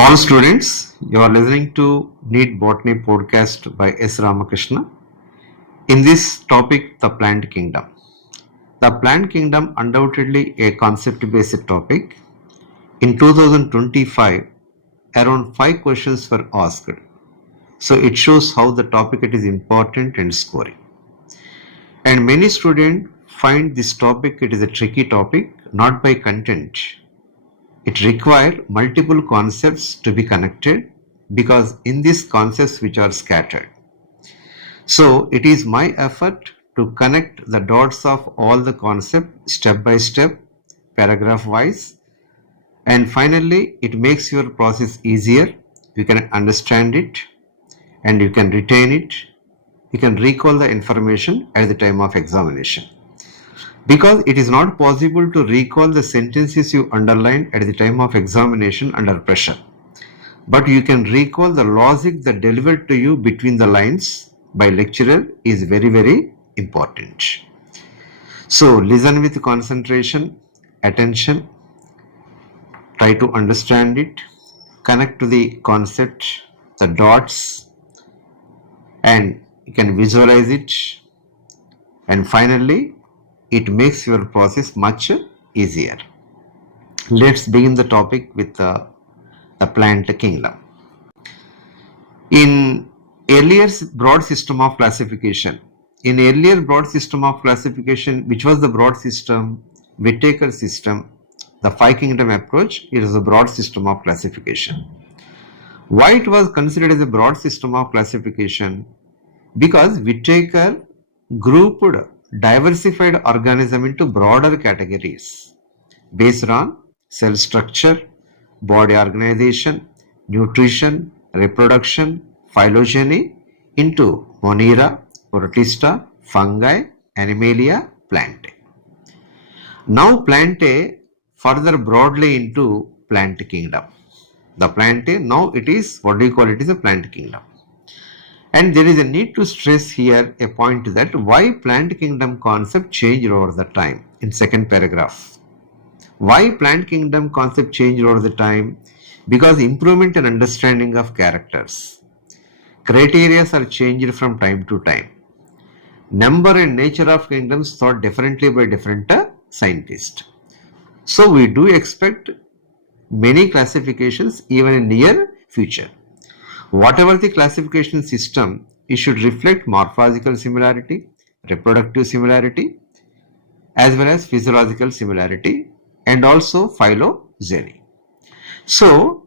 All students, you are listening to NEET Botany podcast by S. Ramakrishna. In this topic, the plant kingdom. The plant kingdom undoubtedly a concept-based topic. In 2025, around 5 questions were asked. So it shows how the topic it is important and scoring. And many students find this topic it is a tricky topic, not by content. It requires multiple concepts to be connected because in these concepts which are scattered. So it is my effort to connect the dots of all the concepts step by step, paragraph wise, and finally it makes your process easier. You can understand it and you can retain it. You can recall the information at the time of examination. Because it is not possible to recall the sentences you underlined at the time of examination under pressure. But you can recall the logic that delivered to you between the lines by lecturer is very, very important. So listen with concentration, attention, try to understand it, connect to the concept, the dots, and you can visualize it, and finally it makes your process much easier. Let's begin the topic with the plant kingdom. In earlier broad system of classification, which was the broad system, Whittaker system, the 5 kingdom approach, it is a broad system of classification. Why it was considered as a broad system of classification? Because Whittaker grouped diversified organism into broader categories based on cell structure, body organization, nutrition, reproduction, phylogeny into Monera, Protista, fungi, Animalia, Plantae. Now Plantae further broadly into plant kingdom. The Plantae, now it is what do you call it is a plant kingdom. And there is a need to stress here a point that why plant kingdom concept changed over the time in second paragraph. Why plant kingdom concept changed over the time? Because improvement in understanding of characters. Criteria are changed from time to time. Number and nature of kingdoms thought differently by different scientists. So we do expect many classifications even in near future. Whatever the classification system, it should reflect morphological similarity, reproductive similarity, as well as physiological similarity, and also phylogeny. So,